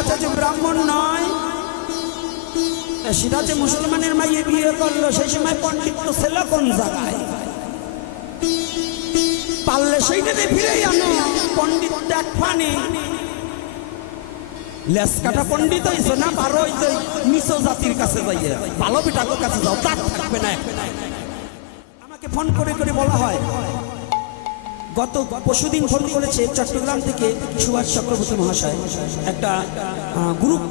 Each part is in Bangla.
ভট্টাচার্য ব্রাহ্মণ নয়, সেটা যে মুসলমানের মাইয়ে বিয়ে করলো, সেই সময় পণ্ডিত ছিল কোন জায়গায়? পারলে সেইটাতে ফিরেই আনো। পণ্ডিত দেখ ফানি লেস কাটা পণ্ডিত হইছো না, পারো ওই যে নিচ জাতির কাছে যাইয়ে ভালো পিঠাকের কাছে যাও, তার থাকবে না। আমাকে ফোন করে করে বলা হয়, গত পরশুদিন ফোন করেছে চট্টগ্রাম থেকে সুভাষ চক্রবর্তী মহাশয়, একটা গ্রুপ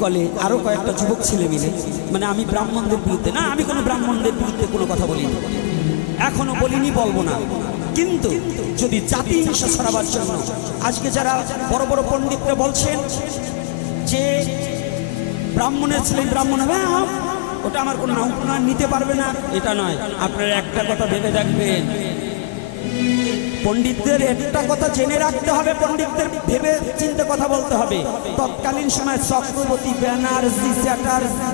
কলে আরো কয়েকটা যুবক ছেলে মিলে, মানে আমি ব্রাহ্মণদের বিরুদ্ধে না, আমি কোনো ব্রাহ্মণদের বিরুদ্ধে কোনো কথা বলিনি, এখনো বলিনি, বলবো না। কিন্তু যদি জাতি হিংসা ছড়াবার জন্য আজকে যারা বড় বড় পণ্ডিতরা বলছেন যে ব্রাহ্মণের ছেলে ব্রাহ্মণ হবে, ওটা আমার কোনো নৌকা নিতে পারবে না, এটা নয়। আপনারা একটা কথা ভেবে দেখবেন, পণ্ডিতদের একটা কথা জেনে রাখতে হবে, পণ্ডিতদের ভেবে চিন্তে কথা বলতে হবে। তৎকালীন সময় চক্রবর্তী, ব্যানার্জি, চ্যাটার্জি,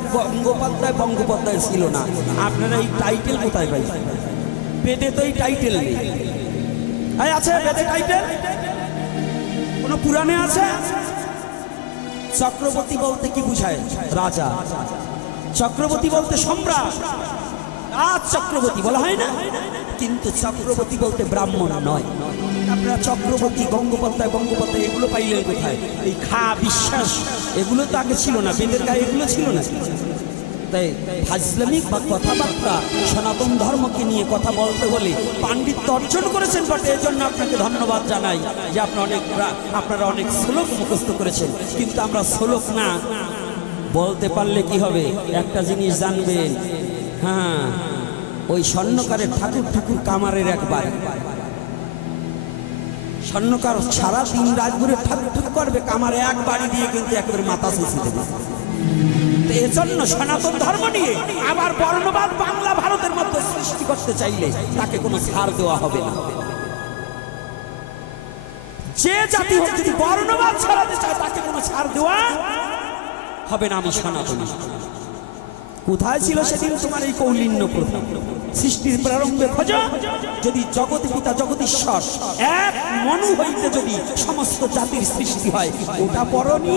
বঙ্গোপাধ্যায় ছিল না। আপনারা এই টাইটেল কোথায় পাইছেন? বেদে তো এই টাইটেল নেই। আছে বেদে টাইটেল? কোন পুরাণে আছে? চক্রবর্তী বলতে কি বুঝায়? রাজা। চক্রবর্তী বলতে সম্রাট, রাজ চক্রবর্তী বলা হয় না? কিন্তু চক্রবর্তী বলতে ব্রাহ্মণ নয়। আপনারা চক্রবর্তী, গঙ্গোপাধ্যায়, বঙ্গোপাধ্যায় এগুলো পাইলেন কোথায়? এই খা বিশ্বাস এগুলো তো আগে ছিল না, বেদের গায়ে এগুলো ছিল না। তাই ফাজলামিক বা কথাবার্তা সনাতন ধর্মকে নিয়ে কথা বলতে হলে পাণ্ডিত্য অর্জন করেছেন বটে, এজন্য আপনাকে ধন্যবাদ জানাই যে আপনারা অনেক শ্লোক মুখস্থ করেছেন। কিন্তু আমরা শ্লোক না বলতে পারলে কি হবে? একটা জিনিস জানবেন, হ্যাঁ, ওই স্বর্ণকারের ঠাকুর কামারের একবার স্বর্ণকার সারা দিন রাত ঘুরে ঠাকুর করবে, কামারে এক বাড়ি দিয়ে কিন্তু একেবারে মাথা চেঁচে দেবে। এজন্য সনাতন ধর্ম নিয়ে আবার বর্ণবাদ বাংলা ভারতের মধ্যে সৃষ্টি করতে চাইলে তাকে কোনো ছাড় দেওয়া হবে না। যে জাতি হোক যদি বর্ণবাদ ছড়াতে চায় তাকে কোনো ছাড় দেওয়া হবে না। আমি সনাতনী। কোথায় ছিল সেদিন তোমার এই কৌলিন্য প্রথা? সৃষ্টির প্রারম্ভে খোঁজো, যদি জগৎ পিতা জগদীশ্বর এক মনু হইতে যদি সমস্ত জাতির সৃষ্টি হয়, ওটা পড়নি?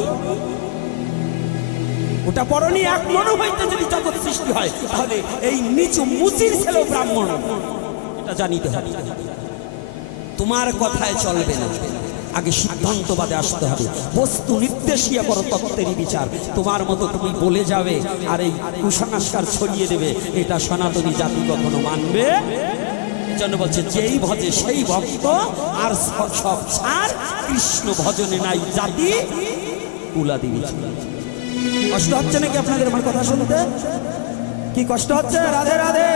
ওটা পড়নি? এক মনু হইতে যদি জগৎ সৃষ্টি হয়, তাহলে এই নিচু মুচির ছেলে ব্রাহ্মণ, এটা জানিতে হবে। তোমার কথায় চলবে না, আগে সিদ্ধান্তবাদে আসতে হবে। বস্তু নির্দেশিয়া করো তত্ত্বেরই বিচার। তোমার মতো তুমি বলে যাবে আর এই কুসংস্কার ছড়িয়ে দেবে, এটা সনাতনী জাতি কখনো মানবে। জন্য বলছে, যেই ভজে সেই ভক্ত, আর সব ছাড়, কৃষ্ণ ভজনে নাই জাতি কুলাদি বিচার। কষ্ট হচ্ছে নাকি আপনাদের আমার কথা শুনতে? কি কষ্ট হচ্ছে? রাধে রাধে।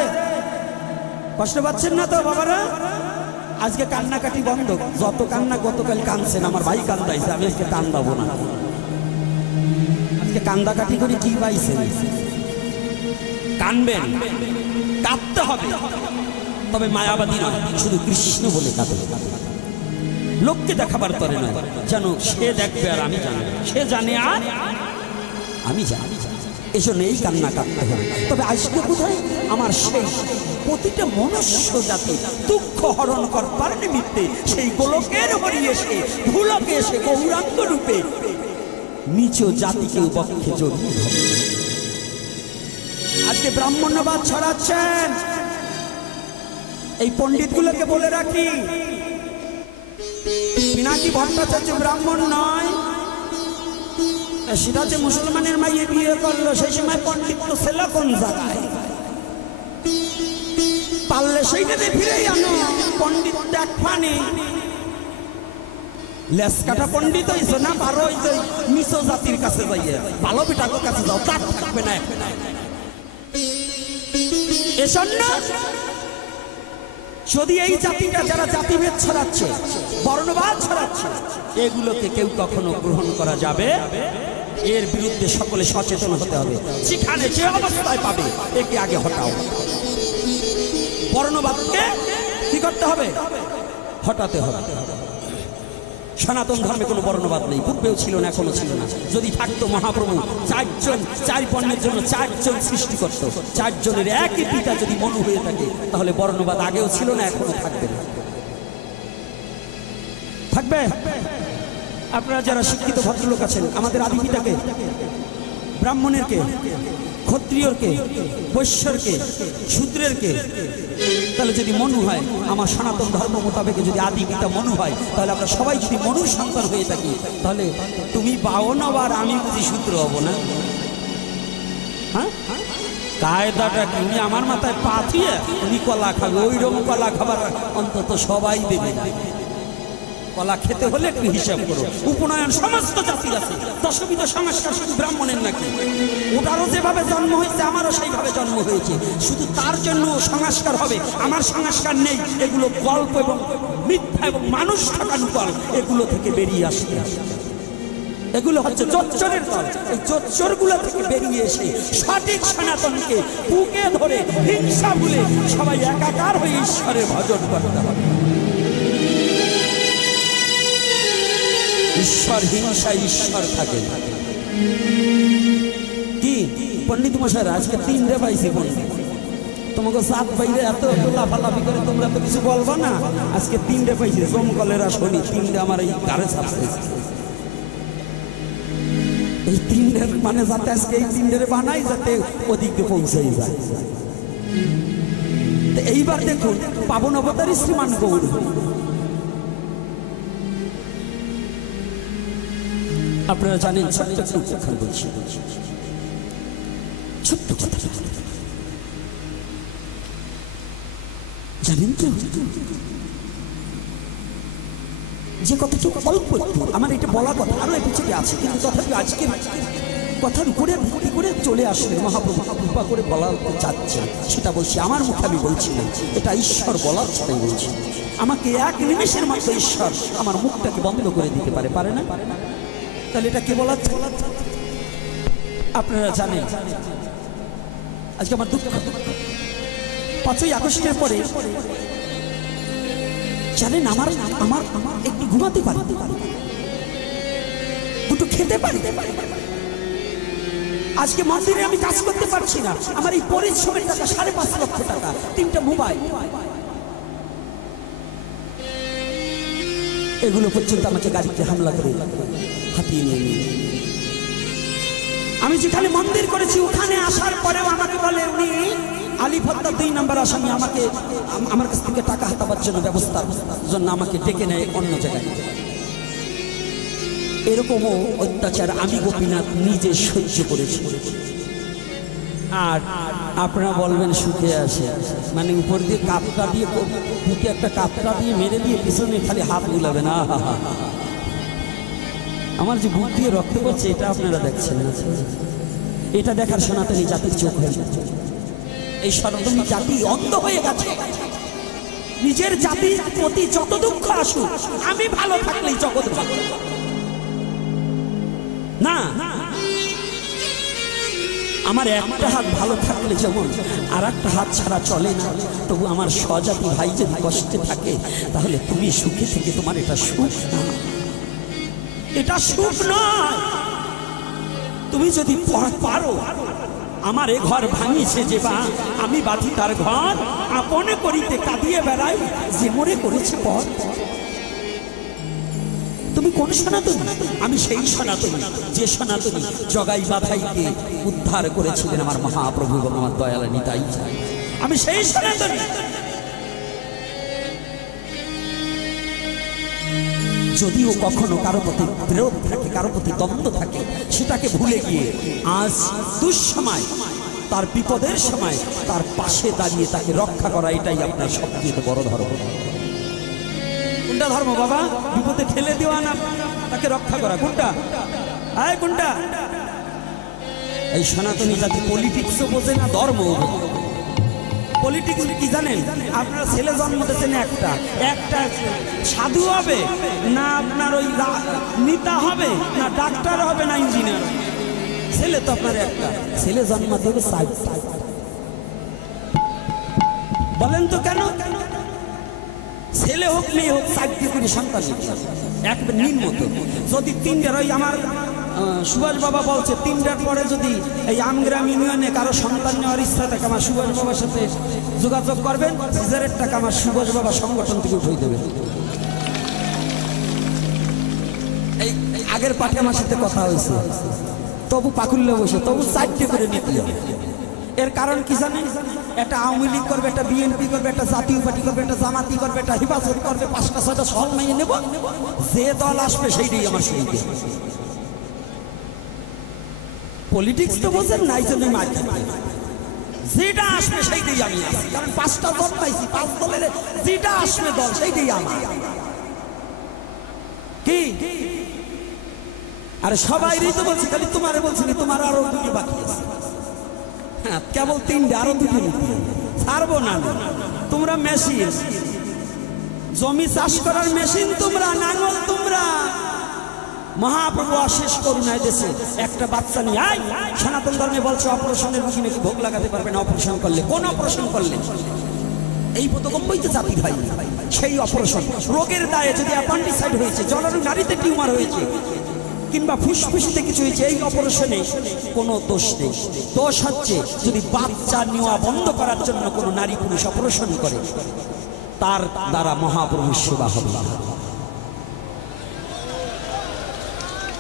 কষ্ট পাচ্ছেন না তো বাবারা? আজকে কান্নাকাটি বন্ধ। যত কান্না গতকাল কানছেন, আমার ভাই কান্দাইছে, আমি আজকে কান্দাবো না। আজকে কান্দাকাটি করে কি পাইছেন? কানবেন, কাঁদতে হবে, তবে মায়াবাদী নয়, শুধু কৃষ্ণ বলে কাঁদবে। লোককে দেখাবার তরে নয়, যেন সে দেখবে আর আমি জানি, সে জানে আর আমি জানি। এজন্য এই কান্না কাঁদতে হবে। তবে আজকে কোথায় আমার সেই প্রতিটা মনুষ্য জাতি দুঃখ হরণ করবার নিমিত্তে সেই গোলকের হরি এসে ভুলকে এসে গৌরাঙ্গ রূপে নিচ জাতিকে বক্ষে জড়িয়ে ধরে আজকে ব্রাহ্মণ্যবাদ ছড়াচ্ছেন। এই পণ্ডিতগুলোকে বলে রাখি, পিনাকি ভট্টাচার্য ব্রাহ্মণ নয়, সেটা যে মুসলমানের মাইয়ে বিয়ে করলো, সেই সময় পণ্ডিত ছিল কোন জায়গায়? পারলে সেইটাতে ফিরেই আনো। পণ্ডিত দেখ ফানি লেস কাটা পণ্ডিত হইছো না, পারো ওই যে নিচ জাতির কাছে যাইয়ে ভালো পিঠাকের কাছে যাও, তার থাকবে না। এজন্য যদি এই জাতিটা যারা জাতিভেদ ছড়াচ্ছে, বর্ণবাদ ছড়াচ্ছে, এগুলোকে কেউ কখনো গ্রহণ করা যাবে, এর বিরুদ্ধে সকলে সচেতন হতে হবে। যেখানে যে অবস্থায় পাবে একে আগে হটাও। বর্ণবাদকে কি করতে হবে? হটাতে হবে। সনাতন ধর্মে কোনো বর্ণবাদ নেই, পূর্বেও ছিল না, এখনো ছিল না। যদি থাকতো, মহাপ্রভু চার পণ্যের জন্য চারজন সৃষ্টি করতো। চারজনের একই পিতা যদি মনু হয়ে থাকে, তাহলে বর্ণবাদ আগেও ছিল না, এখনো থাকবে না। থাকবে? আপনারা যারা শিক্ষিত ভদ্রলোক আছেন, আমাদের আদি পিতাকে, ব্রাহ্মণের কে, ক্ষত্রিয়র কে, বৈশ্যর কে, শূদ্রের কে, তাহলে যদি মনু হয়, আমার সনাতন ধর্ম মোতাবেক যদি আদি পিতা মনু হয়, তাহলে আমরা সবাই যদি মনুর সন্তান হয়ে থাকি, তাহলে তুমি বাও না আর আমি বুঝি শূদ্র হব না? হ্যাঁ, কায়দাটা কি? উনি আমার মাথায় পা দিয়ে উনি কলা খাবে, ওই রকম কলা খাবার অন্তত সবাই দেবে না। কলা খেতে হলে একটু হিসাব করো। উপনয়ন সমস্ত জাতির আছে, দশবিধ সংস্কার শুধু ব্রাহ্মণের নাকি? ওটারও যেভাবে জন্ম হয়েছে আমারও সেইভাবে জন্ম হয়েছে, শুধু তার জন্য সংস্কার হবে, আমার সংস্কার নেই। এগুলো গল্প এবং মিথ্যা এবং মানুষ ঠকানো গল্প, এগুলো থেকে বেরিয়ে আসতে আসে। এগুলো হচ্ছে জোচ্চরের দল। এই জোচ্চরগুলো থেকে বেরিয়ে এসে সঠিক সনাতনকে বুকে ধরে হিংসা ভুলে সবাই একাকার হয়ে ঈশ্বরের ভজন করতে হবে। ঈশ্বর হিংসা, ঈশ্বর থাকে কি? পণ্ডিত মশাইরা আজকে 3 পাইছি পণ্ডিত, তোমাকে 7 বাইরে এত লাফালাফি করে তোমরা তো কিছু বলবো না। আজকে 3 পাইছি, জমকলেরা শনি 3 আমার এই গাড়ে ছাপছে। এই 3 মানে যাতে আজকে এই 3 বানাই যাতে ওদিকে পৌঁছাই যায়। এইবার দেখুন পাবন অবতারী শ্রীমান গৌর, আপনারা জানেন, ছোট্ট কথা বলছি, ছোট্ট কথা জানেন তো, যে কথাটা অল্প একটু আমার এটা বলা কথা আরো পিছনে আছে, কিন্তু তথাপি আজকে কথার উপরে ভিত্তি করে চলে আসলে মহাপ্রভু কৃপা করে বলা চাচ্ছে, সেটা বলছি। আমার মুখে আমি বলছি না, এটা ঈশ্বর বলার সেটাই বলছি। আমাকে 1 নিমেষের মধ্যে ঈশ্বর আমার মুখটাকে বন্ধ করে দিতে পারে, পারে না? তাহলে এটা কে বলাচ্ছে? আপনারা জানেন আজকে আমার দুঃখ, 5ই আগস্টের পরে জানেন আমার আমার একটু ঘুমাতে পারি, দুটো খেতে পারি। আজকে মন্দিরে আমি কাজ করতে পারছি না, আমার এই পরিশ্রমের টাকা 5.5 লক্ষ টাকা, 3টা মোবাইল, এগুলো পর্যন্ত আমাকে গাড়িতে হামলা করে হাতিয়ে নিয়ে নিয়ে। আমি যেখানে মন্দির করেছি ওখানে আসার পরেও আমাকে বলে উনি আলিফ হত্যা 2 নম্বর আসামি, আমাকে আমার কাছ থেকে টাকা হাতাবার জন্য ব্যবস্থার জন্য আমাকে ডেকে নেয় অন্য জায়গায়। এরকমও অত্যাচার আমি গোপীনাথ নিজে সহ্য করেছি। আর আপনারা বলবেন সুখে আসে, মানে উপর দিয়ে কাপড়া দিয়ে বুকে একটা কাপড়া দিয়ে মেরে দিয়ে পিছনে খালি হাত বুলাবেন। আমার যে বুক দিয়ে রক্ত পড়ছে এটা আপনারা দেখছেন, এটা দেখার সনাতনী জাতির চোখ হয়ে যাচ্ছে। এই সনাতনী জাতি অন্ধ হয়ে গেছে। নিজের জাতির প্রতি যত দুঃখ আসুক, আমি ভালো থাকলেই জগৎ ভালো না। আমার একটা হাত ভালো থাকলে যেমন আর একটা হাত ছাড়া চলে না, তবু আমার স্বজাতি ভাই যদি কষ্টে থাকে তাহলে তুমি সুখে থেকে তোমার এটা সুখ না, এটা সুখ নয়। তুমি যদি পারো, আমার এ ঘর ভাঙিছে যে বা আমি বাঁধি তার ঘর, আপনে করিতে কাঁদিয়ে বেড়াই যে মরে করেছে পর। তুমি কোন সনাতনী? আমি সেই সনাতনী যে সনাতনী জগাই বাধাইকে উদ্ধার করেছিলেন আমার মহাপ্রভু এবং আমার দয়াল নিতাই। আমি সেই সনাতনী। যদিও কখনো কারো প্রতি বিরোধ থাকে, কারো প্রতি দ্বন্দ্ব থাকে, সেটাকে ভুলে গিয়ে আজ দুঃসময় তার বিপদের সময় তার পাশে দাঁড়িয়ে তাকে রক্ষা করা, এটাই আপনার সবচেয়ে বড় ধর্ম। কোনটা ধর্ম বাবা? বিপদে ঠেলে দেওয়া না, তাকে রক্ষা করা। কোনটা? কোনটা? এই সনাতনী জাতি পলিটিক্সও বোঝে না, ধর্ম। পলিটিক্স কি জানেন? আপনার ছেলে জন্ম দিয়েছেন একটা সাধু হবে না, আপনার ওই নেতা হবে না, ডাক্তার হবে না, ইঞ্জিনিয়ার। ছেলে তো আপনার একটা, ছেলে জন্ম দেবে 4টা। বলেন তো কেন? ছেলে হোক মেয়ে হোক 4টি করে সন্তান এক নিম্নত। যদি 3টার, ওই আমার সুভাষ বাবা বলছে 3টার পরে যদি এই আমগ্রাম ইউনিয়নে কারো সন্তান নেওয়ার ইচ্ছা থাকে আমার সুভাষ বাবার সাথে যোগাযোগ করবেন, 1000 টাকা আমার সুভাষ বাবা সংগঠন থেকে উঠিয়ে দেবে। এই আগের পাঠে আমার সাথে কথা হয়েছে, তবু পাকুল্লে বসে, তবু 4টে করে নিতে হবে। এর কারণ কি জানেন? একটা আওয়ামী লীগ করবে, একটা বিএনপি করবে, একটা জাতীয় পার্টি করবে, একটা জামাতি করবে, একটা হেফাজত করবে, 5টা 6টা সব নিয়ে নেব। যে দল আসবে সেইটাই আমার সুবিধে। পলিটিক্স তো বোঝেন না, এই জন্য মার্কেট যেটা আসবে সেইটাই আমি আছি, কারণ 5টা দল পাইছি, 5 দলের যেটা আসবে দল সেইটাই আমার। কি আরে সবাই তো বলছি, খালি তোমারে বলছি না, তোমার আরো 2টি বাকি আছে। হ্যাঁ, কেবল 3টে, আরো 2টি ছাড়বো না। তোমরা মেশিন, জমি চাষ করার মেশিন তোমরা, নাঙল তোমরা। মহাপ্রভু অশেষ করুণায় দেশে একটা বাচ্চা নিয়ে সনাতন ধর্মে বলছে অপারেশনের রুগী নাকি ভোগ লাগাতে পারবে না অপারেশন করলে। কোন অপারেশন করলে? এই বোধগম্যই তো জাতি ভাই, সেই অপারেশন। রোগের দায়ে যদি অ্যাপেন্ডিসাইড হয়েছে, জরায়ু নারীতে টিউমার হয়েছে, কিংবা ফুসফুসিতে কিছু হয়েছে, এই অপারেশনে কোনো দোষ নেই। দোষ হচ্ছে যদি বাচ্চা নেওয়া বন্ধ করার জন্য কোনো নারী পুরুষ অপারেশন করে, তার দ্বারা মহাপ্রভুর সেবা হবে,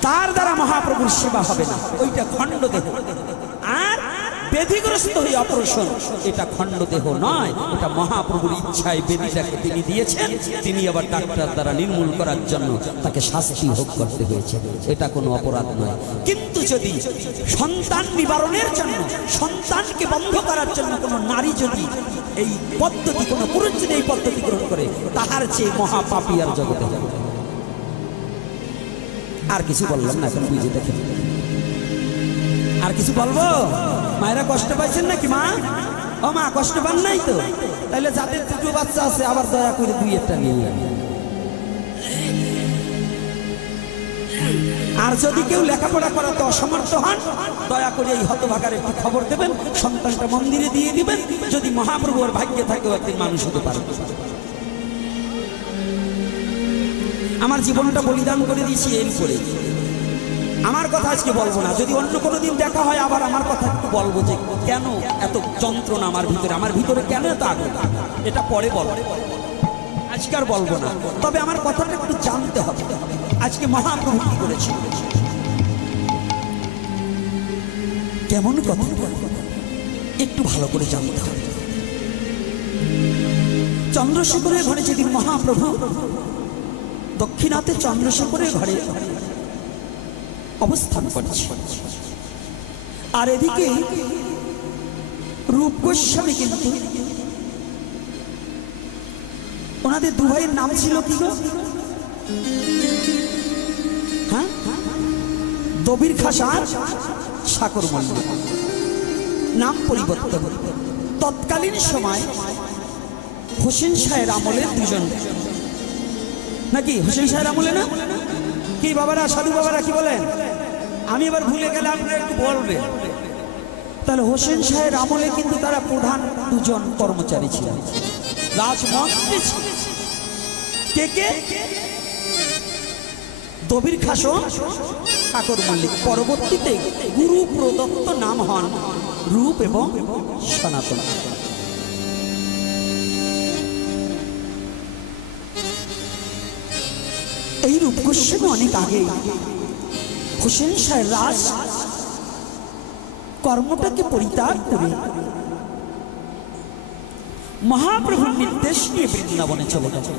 তার দ্বারা মহাপ্রভুর সেবা হবে না। ওইটা খণ্ড দেহ। আর বেধিগ্রস্ত হয়ে অপারেশন, এটা খণ্ড দেহ নয়, এটা মহাপ্রভুর ইচ্ছায় বেদিটাকে তিনি দিয়েছেন। তিনি আবার ডাক্তার দ্বারা নির্মূল করার জন্য তাকে শাস্তি ভোগ করতে হয়েছে, এটা কোনো অপরাধ নয়। কিন্তু যদি সন্তান নিবারণের জন্য, সন্তানকে বন্ধ করার জন্য কোনো নারী যদি এই পদ্ধতি, কোনো পুরুষ যদি এই পদ্ধতি গ্রহণ করে, তাহার চেয়ে মহাপাপী আর জগতে যাবে। আর কিছু বললাম না, এখন বুঝে দেখেন। আর কিছু বলবো? মায়েরা কষ্ট পাইছেন নাকি মা? ও মা, কষ্ট পান নাই তো? তাহলে যাদের 2টো বাচ্চা আছে আবার দয়া করে 2-1টা নিয়ে। আর যদি কেউ লেখাপড়া করাতে অসমর্থ হন, দয়া করে এই হতভাগার একটু খবর দেবেন, সন্তানটা মন্দিরে দিয়ে দিবেন। যদি মহাপ্রভুর ভাগ্যে থাকেও একদিন মানুষ হতে পারে। আমার জীবনটা বলিদান করে দিয়েছি এর করে। আমার কথা আজকে বলবো না, যদি অন্য কোনো দিন দেখা হয় আবার আমার কথা একটু বলবো যে কেন এত যন্ত্রণা আমার ভিতরে, আমার ভিতরে কেন এত আগুন, এটা পরে বলবো, আজকে আর বলবো না। তবে আমার কথাটা একটু জানতে হবে, আজকে মহাপ্রভু কি করেছে, কেমন কথা, একটু ভালো করে জানতে হবে। চন্দ্রশেখরের ঘরে যেদিন মহাপ্রভু দক্ষিণাতে চন্দ্রশেখরের ঘরে অবস্থান করছে, আর এদিকে রূপ গোস্বামী, কিন্তু ওনাদের 2 ভাইয়ের নাম ছিল কি গো? হ্যাঁ, দবির খাস আর সাকর মল্লিক, নাম পরিবর্তন। তৎকালীন সময় হোসেন শাহের আমলের 2জন, নাকি হোসেন শাহের আমলে না? কি বাবারা, সাধু বাবারা কি বলেন? আমি এবার ভুলে গেলে আপনারা একটু বলবেন। তাহলে হোসেন শাহের আমলে কিন্তু তারা প্রধান 2জন কর্মচারী ছিলেন, রাজমন্ত্রী ছিলেন। কে কে? দবির খাস, সাকর মল্লিক। পরবর্তীতে গুরু প্রদত্ত নাম হন রূপ এবং সনাতন। এই রূপ গোস্বামী অনেক আগে হোসেন শাহের রাজ কর্মটাকে পরিত্যাগ করে মহাপ্রভুর নির্দেশ নিয়ে বৃন্দাবনে চলে গেছে।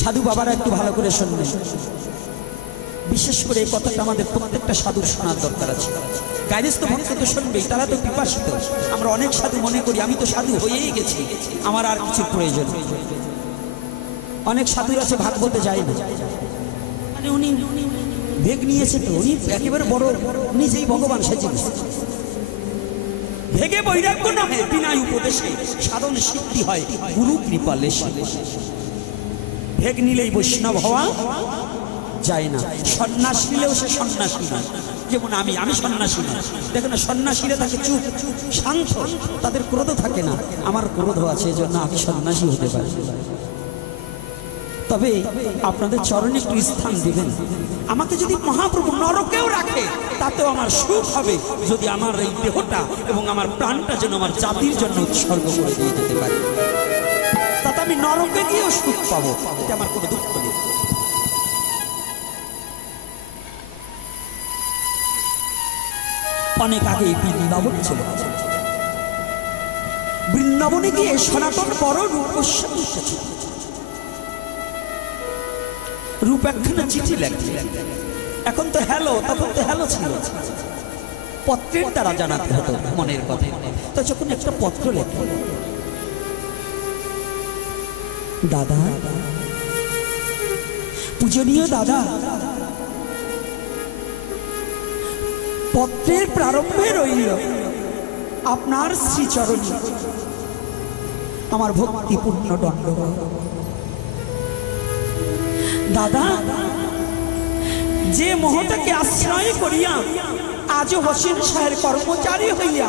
সাধু বাবারা একটু ভালো করে শুনবেন, বিশেষ করে এই কথাটা আমাদের প্রত্যেকটা সাধুর শোনার দরকার আছে। গায়স্থ ভক্ত তো শুনবেই, তারা তো পিপাসিত। আমরা অনেক সাধু মনে করি আমি তো সাধু হয়েই গেছি, আমার আর কিছু প্রয়োজন। অনেক সাধুর আছে ভাগবতে যায় না, মানে উনি ভেগ নিয়েছে তো, উনি একেবারে বড়, নিজেই ভগবান সেজে গেছে। ভেগে বৈরাগ্য নহে, বিনা উপদেশে সাধন সিদ্ধি হয় গুরু কৃপা লেশে। ভেগ নিলেই বৈষ্ণব হওয়া যায় না, সন্ন্যাস নিলেও সে সন্ন্যাসী নয়। যেমন আমি সন্ন্যাসী না, দেখো না, সন্ন্যাসীরা থাকে চুপ শান্ত, তাদের ক্রোধ থাকে না। আমার ক্রোধ আছে, এজন্য আমি সন্ন্যাসী হতে পারি। তবে আপনাদের চরণে একটু স্থান দিবেন। আমাকে যদি মহাপ্রভু নরকেও রাখে তাতেও আমার সুখ হবে, যদি আমার এই দেহটা এবং আমার প্রাণটা যেন আমার জাতির জন্য উৎসর্গ করে দিয়ে যেতে পারি, তাতে আমি নরকে গিয়েও সুখ পাবো, এটা আমার কোনো দুঃখ নেই। অনেক আগে বৃন্দাবনে চলে গেছে। বৃন্দাবনে গিয়ে সনাতন বড় রূপস্বামী এসেছে। রূপ একখানা চিঠি লেখে। এখন তো হ্যালো, তখন তো হ্যালো ছিল, পত্রের দ্বারা জানাতে হতো মনের কথা। তো যখন একটা পত্র লেখে, দাদা, পূজনীয় দাদা, পত্রের প্রারম্ভে রইল আপনার শ্রীচরণে আমার ভক্তিপূর্ণ দণ্ডবৎ। দাদা, যে মহতাকে আশ্রয় করিয়া আজও হোসেন শাহের কর্মচারী হইয়া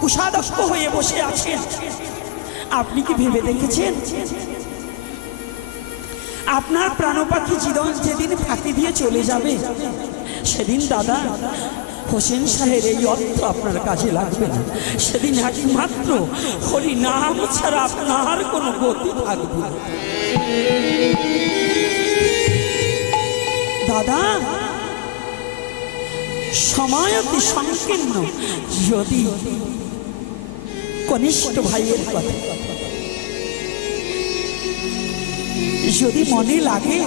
কুশাধ্যক্ষ হয়ে বসে আছেন, আপনি কি ভেবে দেখেছেন আপনার প্রাণপাখি যেদিন ফাঁকি দিয়ে চলে যাবে, সেদিন দাদা হোসেন শাহের এই অর্থ আপনার কাজে লাগবে না। সেদিন একমাত্র হরি নাম ছাড়া আপনার কোনো গতি থাকবে না। দাদা, সময় অতি সংকীর্ণ, যদি কনিষ্ঠ ভাইয়ের কথা যদি মনে লাগে,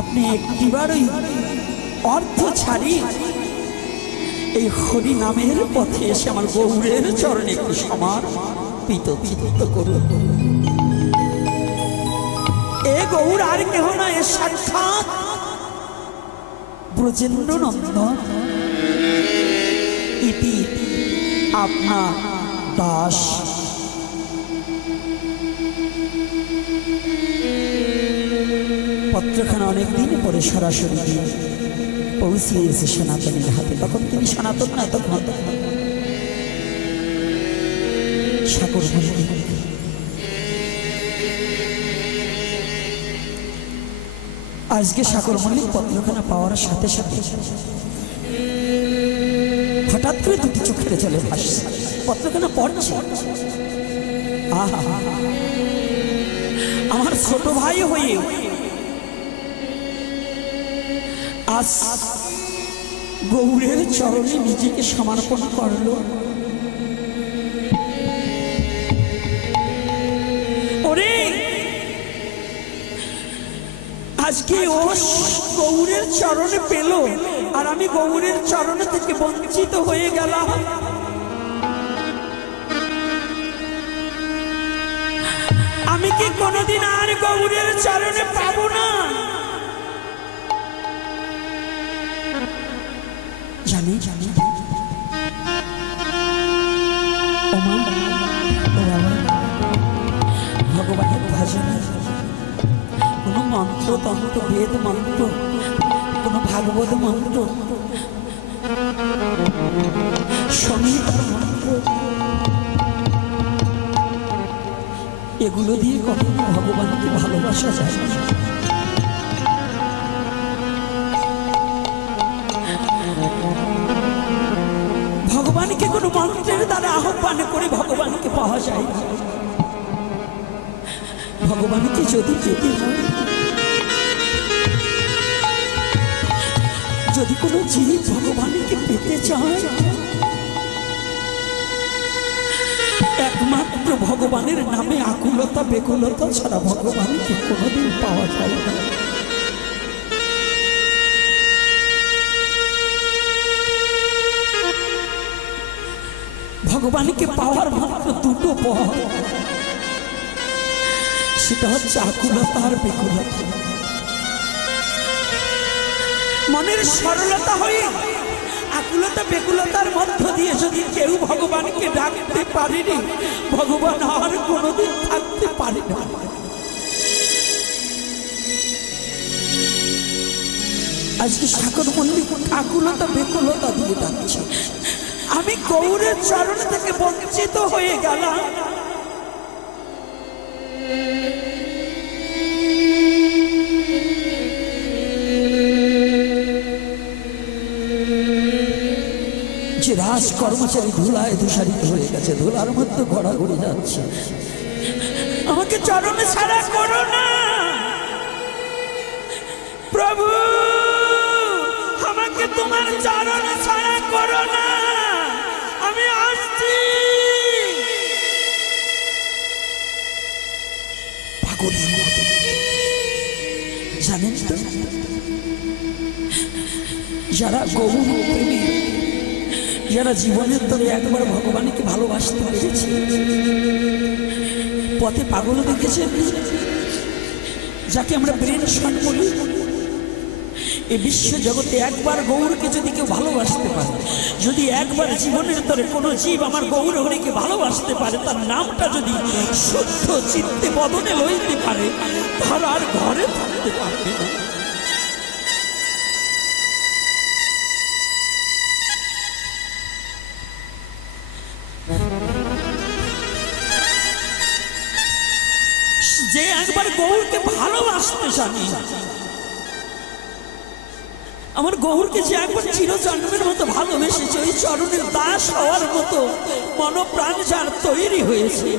আপনি একটিবারই অর্থ ছাড়ি এই হরি নামের পথে এসে আমার গৌরের চরণে একটু সমর্পিত করুন। এ গৌর আর কেহ না, এ সাক্ষাৎ ব্রজেন্দ্র নন্দন ইতি আপনার দাস। পত্রখানা অনেকদিন পরে সরাসরি পৌঁছিয়েছে সনাতনের হাতে। তখন তিনি সনাতন না, তখন সাগর মল্লিক। আজকে সাগর মল্লিক পত্রখানা পাওয়ার সাথে সাথে হঠাৎ করে দুটি চোখের জলে ভাসছে। পত্রখানা পড়ছে, আহা, আমার ছোট ভাই হয়ে আজ গৌরের চরণে নিজেকে সমর্পণ করলো। ওরে, আজকে ও গৌরের চরণে পেল, আর আমি গৌরের চরণে থেকে বঞ্চিত হয়ে গেলাম। আমি কি কোনোদিন আর গৌরের চরণে পাবো না? জানি জানি ভগবানের ভজনে কোনো মন্ত্র তন্ত্র, বেদ মন্ত্র, কোনো ভাগবত মন্ত্র, সংহিতার মন্ত্র, এগুলো দিয়ে কখনো ভগবানকে ভালোবাসা যায় না। ভগবানকে কোনো মন্ত্রের দ্বারা আহ্বান করে ভগবানকে পাওয়া যায় না। ভগবানকে যদি পেতে হয়, যদি কোনো জীব ভগবানকে পেতে চায়, একমাত্র ভগবানের নামে আকুলতা বেকুলতা ছাড়া ভগবানকে কোনোদিন পাওয়া যায় না। ভগবানকে পাওয়ার মাত্র দুটো পথ, সেটা হচ্ছে আকুলতা আর বেকুলতা। মনের সরলতা হয়ে আকুলতা বেকুলতার মধ্য দিয়ে যদি কেউ ভগবানকে ডাকতে পারেনি, ভগবান আর কোনোদিন থাকতে পারে না। আজকে সাগর মল্লিক আকুলতা বেকুলতা দিয়ে ডাকছে। আমি গৌরের চরণ থেকে বঞ্চিত হয়ে গেলাম। যে রাজ কর্মচারী ধুলায় ধূসারিত হয়ে গেছে, ধুলার মধ্যে ঘোরাঘুরি যাচ্ছে, আমাকে চরণে ছাড়া করো না প্রভু, আমাকে তোমার চরণ ছায়া করো না, আমি আসছি। পাগলের মতো জানেন তো, যারা গৌর প্রেমী, যারা জীবনের তরে একবার ভগবানকে ভালোবাসতে পেরেছে, পথে পাগল দেখেছেন, যাকে আমরা ব্রেন শট বলি। এই বিশ্ব জগতে একবার গৌরকে যদি কেউ ভালোবাসতে পারে, যদি একবার জীবনের তরে কোনো জীব আমার গৌর হরিকে ভালোবাসতে পারে, তার নামটা যদি শুদ্ধ চিত্তে বদনে লইতে পারে, তার আর ঘরে থাকতে পারবে না। যে একবার গৌরকে ভালোবাসতে জানি, আমার গৌরকে যে একবার চিরজন্মের মতো ভালোবেসেছে, ওই চরণের দাস হওয়ার মতো মনপ্রাণ যার তৈরি হয়েছে,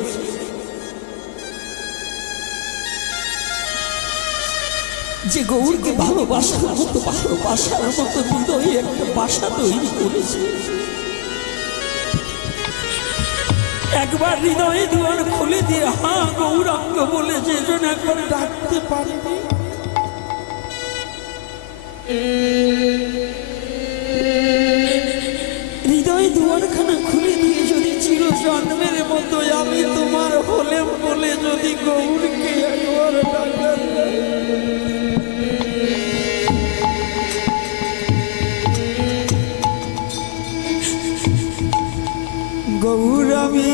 যে গৌরকে ভালোবাসার মতো হৃদয়ে একটা বাসা তৈরি করেছে, একবার হৃদয়ে দুয়ার খুলে দিয়ে হা গৌরাঙ্গ বলে যে জন একবার ডাকতে পারিনি, হৃদয় দুয়ারখানা খুলে দিয়ে যদি চিরজন্মের মতো আমি তোমার হলেম বলে যদি গৌরকে একবার ডাকা, গৌর আমি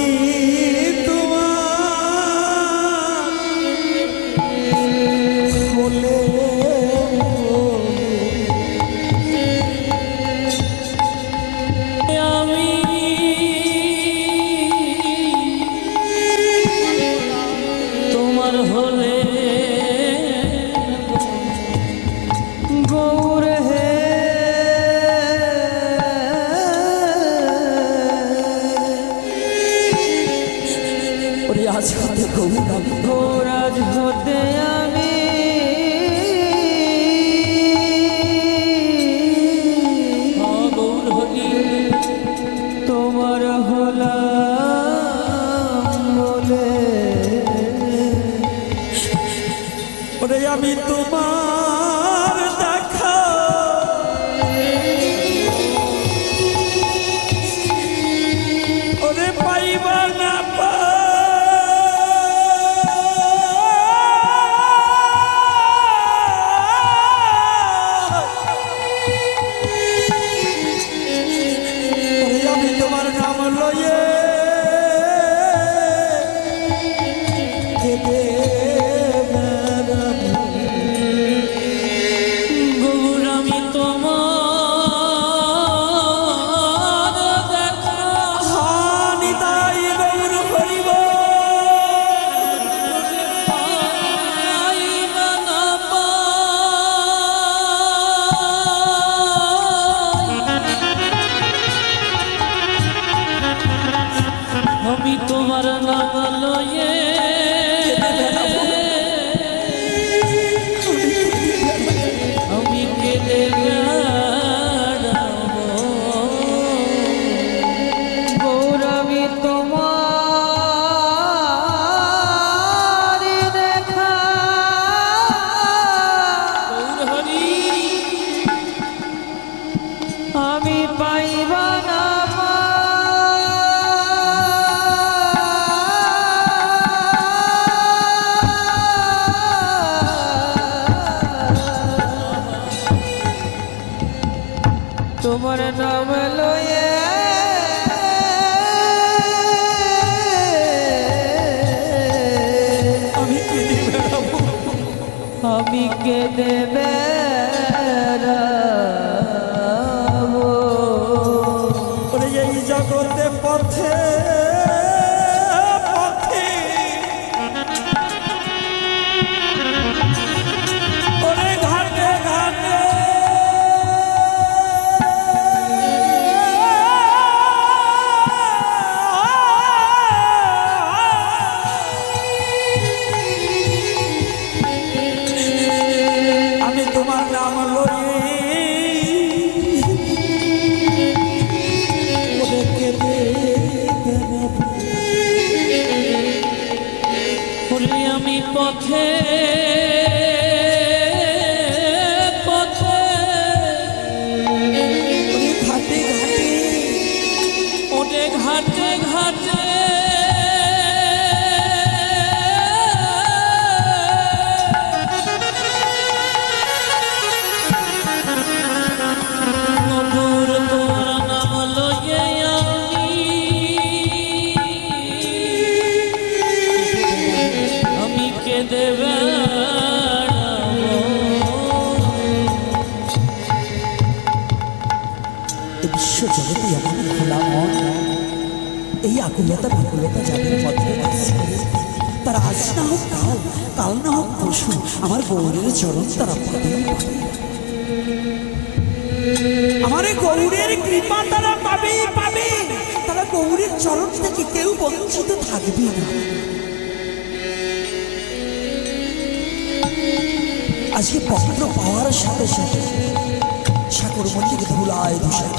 গৌরাজ হতে আমি গৌর হরি তোমার হলাম বলে, ওরে আমি তোমার দেখা ওরে পাইবা না তোমার নাম লয়ে আমি কেঁদে বেড়াবো, আমি কেঁদে বেড়াবো, এই জগতে পথে ঘাটে ঘাটে মধুর তোর নাম লয়ে আমি কেঁদে বিশ্ব জগতে এমন খোলা মন, এই আকুলতা বিকুলতা যাদের মধ্যে তারা আজ না হোক কাল, কাল না হোক পশু আমার গৌরের চরণ তারা পাবে। আমার গৌরের কৃপা তারা পাবে পাবে, তারা গৌরের চরণ থেকে কেউ বঞ্চিত থাকবে না। আজকে পত্র পাওয়ার সাথে সাথে সাগর মন্দির ধুলায় ধূসায়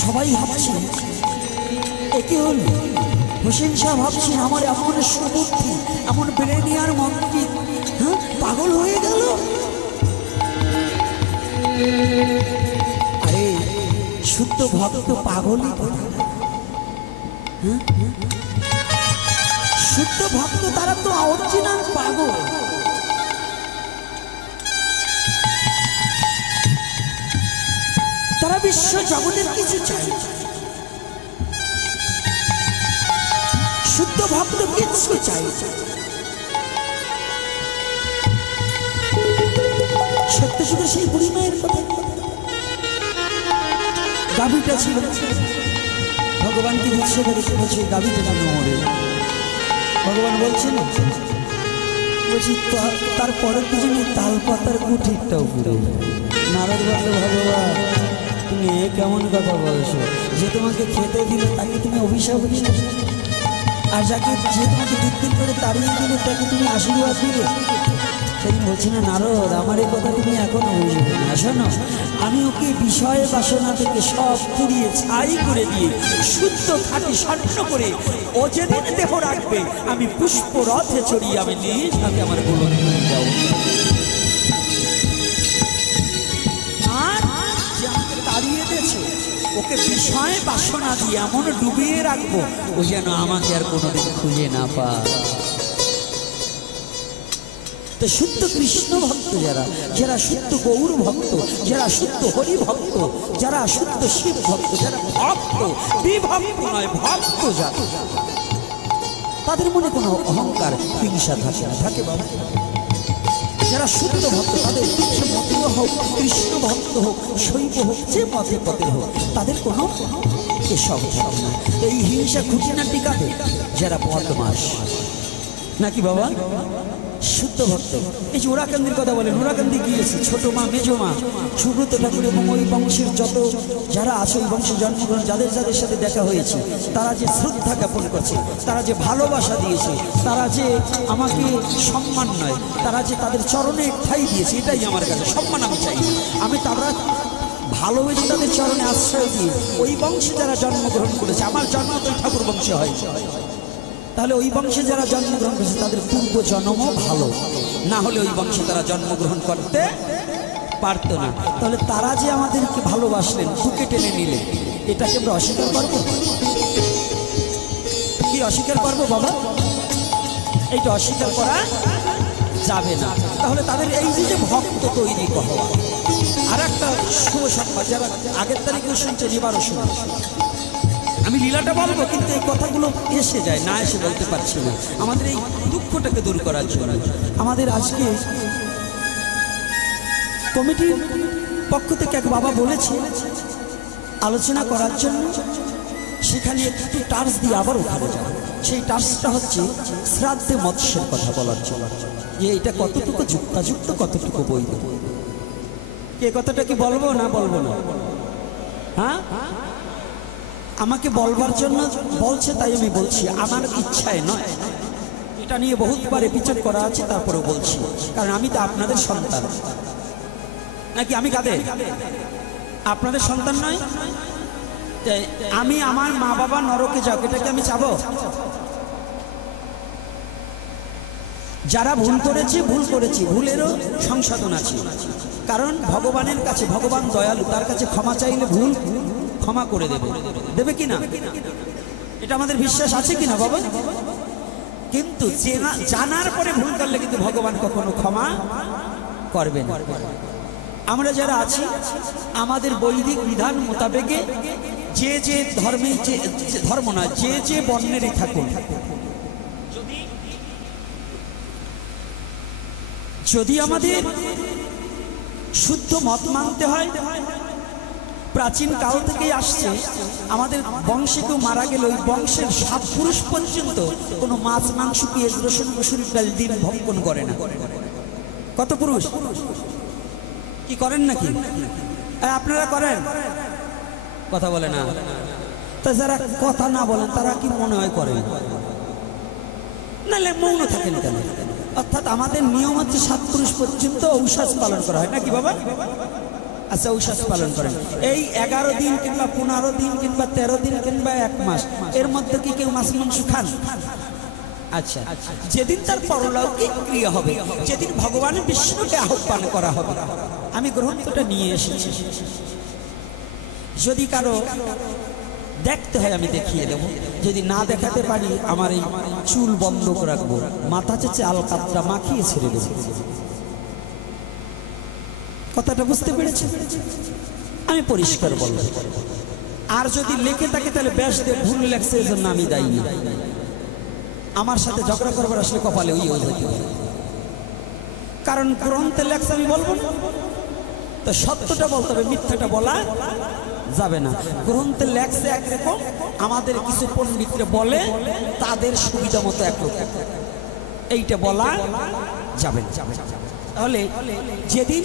সবাই ভাবছে একে হল হোসেন শাহ, ভাবছেন আমার এমন সুবুদ্ধি এমন ব্রেনিয়ার মন্ত্রী, হ্যাঁ পাগল হয়ে গেল। আরে শুদ্ধ ভক্ত পাগলই বলে, হ্যাঁ শুদ্ধ ভক্ত তারা তো অরিজিনাল পাগল। তারা বিশ্ব জগতের কিছু চাই, শুদ্ধ ভক্ত কিছু চাই। সত্য যুগের সেই বুড়ি মায়ের কথা, গাভীটা ছিল ভগবানকে উৎসব রেখে বলছে গাভীটা যেন মরে। ভগবান বলছেন বলছি তার পরের দুজনে তাল পাতার কুঠিরটাও পুরো। নারদ বলল ভগবান তুমি এ কেমন কথা বলছো, যে তোমাকে খেতে দিল তাকে তুমি অভিশাপ দিলে, আর যাকে যে তোমাকে দুদিন করে তাড়িয়ে দিল তাকে তুমি আশীর্বাদ দিলে। সেদিন বলছি না নারদ আমার এই কথা তুমি এখনো বুঝবে না, শোনো আমি ওকে বিষয় বাসনা থেকে সব পুড়িয়ে ছাই করে দিয়ে শুদ্ধ খাঁটি স্বর্ণ করে ও যেদিন দেহ রাখবে আমি পুষ্প রথে চড়িয়ে আমি নিজ হাতে আমার গোলন নিয়ে যাও। তাড়িয়ে দিয়েছে ওকে বিষয় বাসনা দিয়ে এমন ডুবিয়ে রাখবো ও যেন আমাকে আর কোনোদিন খুঁজে না পায়। তো শুদ্ধ কৃষ্ণ ভক্ত যারা, যারা শুদ্ধ গৌর ভক্ত, যারা শুদ্ধ হরি ভক্ত, যারা শুদ্ধ শিব ভক্ত, যারা ভক্ত বিভক্ত নয় ভক্ত যারা, তাদের মনে কোনো অহংকার হিংসা থাকে না, থাকে বাবা। যারা শুদ্ধ ভক্ত তাদের সে মতীয় হোক, কৃষ্ণ ভক্ত হোক, শৈব হোক, যে পথে পথে হোক, তাদের কোনো এসব থাকে না। এই হিংসা খুঁটিনাটি কাঁদে যারা বদমাস নাকি বাবা। শুদ্ধ ভক্ত এই যে ওরাকান্দির কথা বলেন, ওরাকান্দি গিয়েছে ছোট মা মেজো মা সুব্রত ঠাকুর এবং ওই বংশের যত যারা আছে ওই বংশের জন্মগ্রহণ যাদের যাদের সাথে দেখা হয়েছে, তারা যে শ্রদ্ধা জ্ঞাপন করছে, তারা যে ভালোবাসা দিয়েছে, তারা যে আমাকে সম্মান নয়, তারা যে তাদের চরণে ঠাঁই দিয়েছে, এটাই আমার কাছে সম্মান। আমি চাই আমি তারা ভালোবেসে তাদের চরণে আশ্রয় দিয়ে ওই বংশে যারা জন্মগ্রহণ করেছে, আমার জন্ম তো ঠাকুর বংশে হয়েছে, তাহলে ওই বংশে যারা জন্মগ্রহণ করেছে তাদের পূর্ব জন্মও ভালো, না হলে ওই বংশে তারা জন্মগ্রহণ করতে পারতো না। তাহলে তারা যে আমাদেরকে ভালোবাসলেন, বুকে টেনে নিলেন, এটাকে আমরা অস্বীকার করবো? কি অস্বীকার করবো বাবা? এইটা অস্বীকার করা যাবে না। তাহলে তাদের এই যে ভক্ত তৈরি হওয়া। আর একটা শুভ সংবাদ, যারা আগের তারিখে শুনছেন এবারও শুনুন। আমি লীলাটা বলবো কিন্তু এই কথাগুলো এসে যায়, না এসে বলতে পারছি না। আমাদের এই দুঃখটাকে দূর করার জন্য আমাদের আজকে কমিটির পক্ষ থেকে এক বাবা বলেছে আলোচনা করার জন্য, সেখানে একটু টার্চ দিয়ে আবার ওখানে যাবে। সেই টার্চটা হচ্ছে শ্রাদ্ধে মৎস্যের কথা বলার জন্য, যে এটা কতটুকু যুক্তাযুক্ত, কতটুকু বৈধ। কে কথাটা কি বলবো না বলবো না? হ্যাঁ, আমাকে বলবার জন্য বলছে তাই আমি বলছি, আমার ইচ্ছায় নয়। এটা নিয়ে বহুতবার এপিসোড করা আছে, তারপরেও বলছি, কারণ আমি তো আপনাদের সন্তান নাকি? আমি কাদের? আপনাদের সন্তান নয়? আমি আমার মা বাবা নরকে যাক এটাকে আমি চাবো? যারা ভুল করেছে ভুল করেছি, ভুলেরও সংশোধন আছে, কারণ ভগবানের কাছে, ভগবান দয়ালু, তার কাছে ক্ষমা চাইলে ভুল ক্ষমা করে দেবে, দেবে কি না? এটা আমাদের বিশ্বাস আছে কি না বাবা? কিন্তু জানার পরে ভুল করলে কিন্তু ভগবান কখনো ক্ষমা করবে না। আমরা যারা আছি আমাদের বৈদিক বিধান মোতাবেকে যে যে ধর্মে, যে ধর্ম না, যে যে বর্ণেরই থাকুন, যদি আমাদের শুদ্ধ মত মানতে হয়, প্রাচীন কাল থেকেই আসছে, আমাদের বংশে কেউ মারা গেলে ওই বংশের 7 পুরুষ পর্যন্ত কোনো মাছ, মাংস, পেঁয়াজ, রসুন, মসুরির ডাল, ডিম ভক্ষণ করে না। কত পুরুষ কি করেন নাকি? আপনারা করেন? কথা বলে না। তা যারা কথা না বলেন তারা কি মনে হয় করেন? নাহলে মৌন থাকেন কেন? অর্থাৎ আমাদের নিয়ম হচ্ছে 7 পুরুষ পর্যন্ত ঔষধ পালন করা হয় নাকি বাবা? আচ্ছা, ঔষধ পালন করেন। এই 11 দিন কিংবা 15 দিন কিংবা 13 দিন কিংবা 1 মাস এর মধ্যে কি কেউ মাছ মাংস খান? আচ্ছা, যেদিন তার পরলৌকিক ক্রিয়া হবে, যেদিন ভগবান বিষ্ণুকে আহ্বান করা হবে, আমি গ্রন্থটা নিয়ে এসেছি, যদি কারো দেখতে হয় আমি দেখিয়ে দেব, যদি না দেখাতে পারি আমার এই চুল বন্ধ রাখবো, মাথা চেঁচে আলকাতটা মাখিয়ে ছেড়ে দেব। কথাটা বুঝতে পেরেছে? আমি পরিষ্কার বলবো। আর যদি লেখে থাকে তাহলে ব্যাস দিয়ে ভুল লেখছে, এই জন্য আমি দায়ী না। আমার সাথে ঝগড়া করবার আসলে কপালে ওই হতে পারে, কারণ গ্রন্থে লেখছে আমি বলবো না, তো সত্যটা বলতে হবে, মিথ্যাটা বলা যাবে না। গ্রন্থে লেখছে একরকম, আমাদের কিছু পণ্ডিতরা বলে তাদের সুবিধা মতো একরকম, এইটা বলা যাবে না। তাহলে যেদিন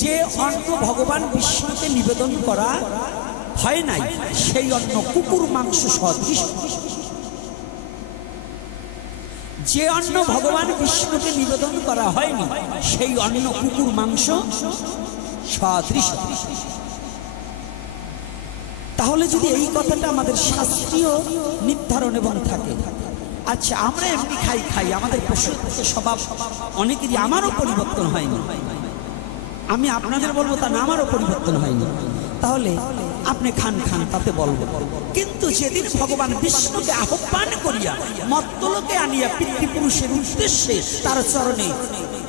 যে অন্ন ভগবান বিষ্ণুকে নিবেদন করা হয় নাই, সেই অন্ন কুকুর মাংস সদৃশ। যে অন্ন ভগবান বিষ্ণুকে নিবেদন করা হয়নি, সেই অন্ন কুকুর মাংস সদৃশ। তাহলে যদি এই কথাটা আমাদের শাস্ত্রীয় নির্ধারণ এবং থাকে, আচ্ছা আমরা এমনি খাই, আমাদের পশু স্বভাব অনেকেরই, আমারও পরিবর্তন হয়নি, আমি আপনাদের বলবো তা না, আমারও পরিবর্তন হয়নি, তাহলে আপনি খান তাতে বলবো। কিন্তু যেদিন ভগবান বিষ্ণুকে আহ্বান করিয়া মর্তলোকে আনিয়া পিতৃপুরুষের উদ্দেশ্যে তার চরণে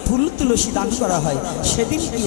ফুল তুলসী দান করা হয়, সেদিন কি